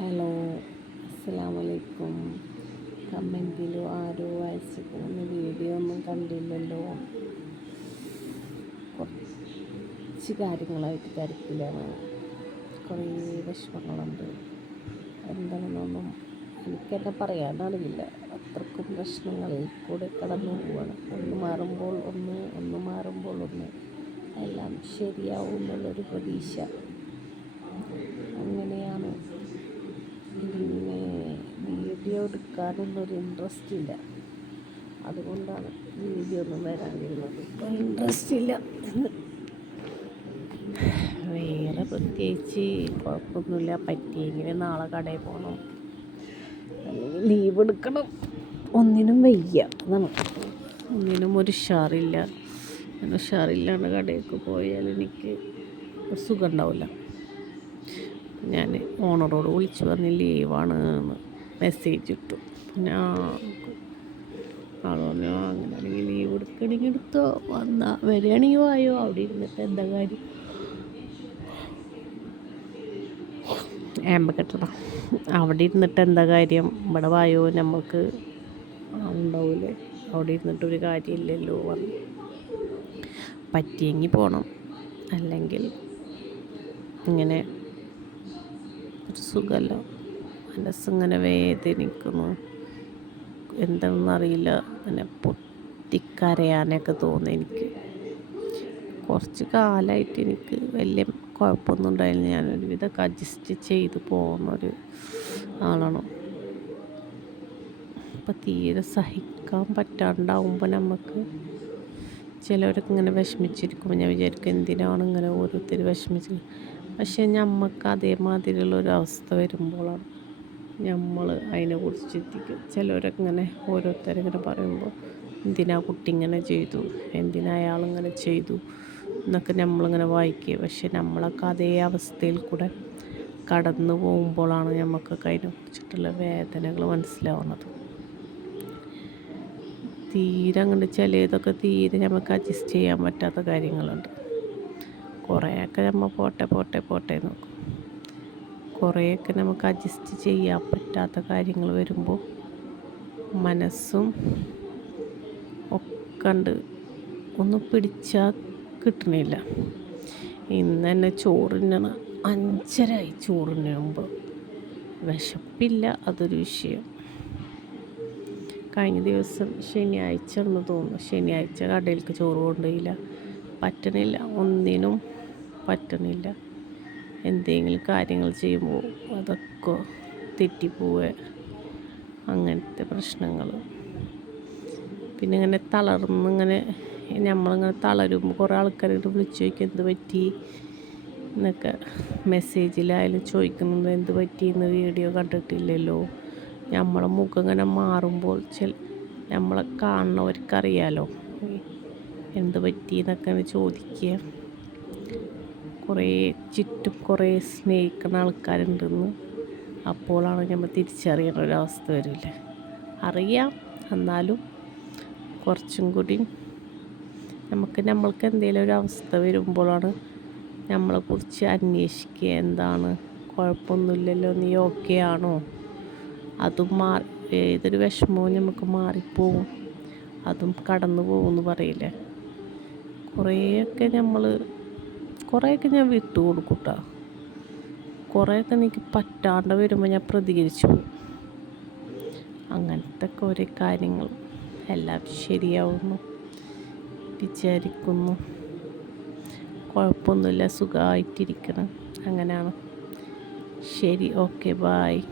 Hello, അസ്സലാമലൈക്കും. കമൻറ്റിലും ആരോ അയച്ചിരിക്കുന്ന video ഒന്നും കണ്ടില്ലല്ലോ. കുറച്ച് കാര്യങ്ങളായിട്ട് തിരക്കിലാണ്. കുറേ വിഷമങ്ങളുണ്ട്. എന്താണെന്നൊന്നും എനിക്കെന്നെ പറയാനറിയില്ല. അത്രക്കും പ്രശ്നങ്ങളിൽ കൂടെ കടന്നു പോവാണ്. ഒന്ന് മാറുമ്പോൾ ഒന്ന്, ഒന്ന് മാറുമ്പോൾ ഒന്ന്, എല്ലാം ശരിയാവും എന്നുള്ളൊരു പ്രതീക്ഷ. അങ്ങനെയാണ്. പിന്നെ വീഡിയോ എടുക്കാനൊന്നൊരു ഇൻട്രസ്റ്റ് ഇല്ല. അതുകൊണ്ടാണ് വീഡിയോ ഒന്നും വരാണ്ടിരുന്നത്. ഇപ്പോൾ ഇൻട്രസ്റ്റ് ഇല്ല. വേറെ പ്രത്യേകിച്ച് കുഴപ്പമൊന്നുമില്ല. പറ്റിയെങ്കിൽ നാളെ കടയിൽ പോകണം, അല്ലെങ്കിൽ ലീവ് എടുക്കണം. ഒന്നിനും വയ്യ. അതാണ്, ഒന്നിനും ഒരു ഉഷാറില്ല. ഉഷാറില്ലാണ്ട് കടയിലേക്ക് പോയാൽ എനിക്ക് സുഖം ഉണ്ടാവില്ല. ഞാൻ ഓണറോട് വിളിച്ച് പറഞ്ഞ് ലീവാണ് എന്ന് മെസ്സേജ് ഇട്ടു. പിന്നെ ആൾ പറഞ്ഞു അങ്ങനെയാണെങ്കിൽ ലീവ് എടുക്കണമെങ്കിൽ എടുത്തോ, വന്നാൽ വരികയാണെങ്കിൽ വായോ, അവിടെ ഇരുന്നിട്ട് എന്താ കാര്യം. കെട്ടണം, അവിടെ ഇരുന്നിട്ട് എന്താ കാര്യം, ഇവിടെ വായോ, നമ്മൾക്ക് ഉണ്ടാവില്ലേ, അവിടെ ഇരുന്നിട്ടൊരു കാര്യമില്ലല്ലോ പറഞ്ഞു. പറ്റിയെങ്കിൽ പോകണം, അല്ലെങ്കിൽ ഇങ്ങനെ ഒരു സുഖമല്ല. മനസ്സിങ്ങനെ വേദനിക്കുന്നു. എന്താണെന്നറിയില്ല, അങ്ങനെ പൊട്ടിക്കരയാനൊക്കെ തോന്നുന്നു എനിക്ക്. കുറച്ച് കാലമായിട്ട് എനിക്ക് വലിയ കുഴപ്പമൊന്നും ഉണ്ടായില്ല. ഞാനൊരുവിധമൊക്കെ അഡ്ജസ്റ്റ് ചെയ്ത് പോകുന്നൊരു ആളാണ്. അപ്പം തീരെ സഹിക്കാൻ പറ്റാണ്ടാവുമ്പോൾ നമുക്ക് ചിലവരൊക്കെ ഇങ്ങനെ വിഷമിച്ചിരിക്കുമ്പോൾ ഞാൻ വിചാരിക്കും എന്തിനാണ് ഇങ്ങനെ ഓരോരുത്തർ വിഷമിച്ച്. പക്ഷേ നമുക്ക് അതേമാതിരിയുള്ളൊരവസ്ഥ വരുമ്പോഴാണ് നമ്മൾ അതിനെക്കുറിച്ച് ചിന്തിക്കും. ചിലവരൊക്കെ ഇങ്ങനെ ഓരോരുത്തരിങ്ങനെ പറയുമ്പോൾ എന്തിനാ കുട്ടി ഇങ്ങനെ ചെയ്തു, എന്തിനാ അയാളിങ്ങനെ ചെയ്തു എന്നൊക്കെ നമ്മളിങ്ങനെ വായിക്കുക. പക്ഷെ നമ്മളൊക്കെ അതേ അവസ്ഥയിൽ കൂടെ കടന്നു പോകുമ്പോഴാണ് നമുക്കൊക്കെ അതിനെക്കുറിച്ചിട്ടുള്ള വേദനകൾ മനസ്സിലാവുന്നത്. തീരെ അങ്ങോട്ട് ചിലതൊക്കെ തീരെ നമുക്ക് അഡ്ജസ്റ്റ് ചെയ്യാൻ പറ്റാത്ത കാര്യങ്ങളുണ്ട്. കുറേയൊക്കെ നമ്മൾ പോട്ടെ നോക്കും. കുറേയൊക്കെ നമുക്ക് അഡ്ജസ്റ്റ് ചെയ്യാൻ പറ്റാത്ത കാര്യങ്ങൾ വരുമ്പോൾ മനസ്സും ഒക്കെ ഉണ്ട് ഒന്ന് പിടിച്ചാൽ കിട്ടണില്ല. ഇന്ന് തന്നെ ചോറിനാണ് 5:30 ചോറിന് മുമ്പ്. വിശപ്പില്ല, അതൊരു വിഷയം. കഴിഞ്ഞ ദിവസം ശനിയാഴ്ച എന്ന് തോന്നുന്നു, ശനിയാഴ്ച കടയിലേക്ക് ചോറ് കൊണ്ടുപോയില്ല. പറ്റണില്ല, ഒന്നിനും പറ്റണില്ല. എന്തെങ്കിലും കാര്യങ്ങൾ ചെയ്യുമ്പോൾ അതൊക്കെ തെറ്റിപ്പോവുക, അങ്ങനത്തെ പ്രശ്നങ്ങൾ. പിന്നെ ഇങ്ങനെ തളർന്നിങ്ങനെ നമ്മളിങ്ങനെ തളരുമ്പോൾ കുറേ ആൾക്കാരോട് വിളിച്ച് ചോദിക്കും എന്ത് പറ്റി എന്നൊക്കെ. മെസ്സേജിലായാലും ചോദിക്കുന്നത് എന്ത് പറ്റിയെന്ന് വീഡിയോ കണ്ടിട്ടില്ലല്ലോ. നമ്മളെ മുഖം ഇങ്ങനെ മാറുമ്പോൾ നമ്മളെ കാണുന്നവർക്കറിയാലോ എന്ത് പറ്റി എന്നൊക്കെ ചോദിക്കുക. കുറേ ചുറ്റും കുറേ സ്നേഹിക്കുന്ന ആൾക്കാരുണ്ടെന്ന് അപ്പോഴാണ് നമ്മൾ തിരിച്ചറിയുന്ന ഒരവസ്ഥ വരില്ലേ. അറിയാം, എന്നാലും കുറച്ചും കൂടി നമ്മൾക്ക് എന്തെങ്കിലും ഒരു അവസ്ഥ വരുമ്പോഴാണ് നമ്മളെക്കുറിച്ച് അന്വേഷിക്കുക. എന്താണ്, കുഴപ്പമൊന്നുമില്ലല്ലോ, നീ ഓക്കെ ആണോ, അതും ഏതൊരു വിഷമവും നമുക്ക് മാറിപ്പോവും, അതും കടന്നു പോകുമെന്ന് പറയില്ലേ. കുറേയൊക്കെ ഞാൻ വിട്ടു കൊടുക്കും കേട്ടോ. കുറേയൊക്കെ എനിക്ക് പറ്റാണ്ട് വരുമ്പോൾ ഞാൻ പ്രതികരിച്ചു പോകും. അങ്ങനത്തെ ഒക്കെ ഓരോ കാര്യങ്ങൾ. എല്ലാം ശരിയാവുന്നു വിചാരിക്കുന്നു. കുഴപ്പമൊന്നുമില്ല, സുഖമായിട്ടിരിക്കണം. അങ്ങനെയാണ്. ശരി, ഓക്കെ, ബായ്.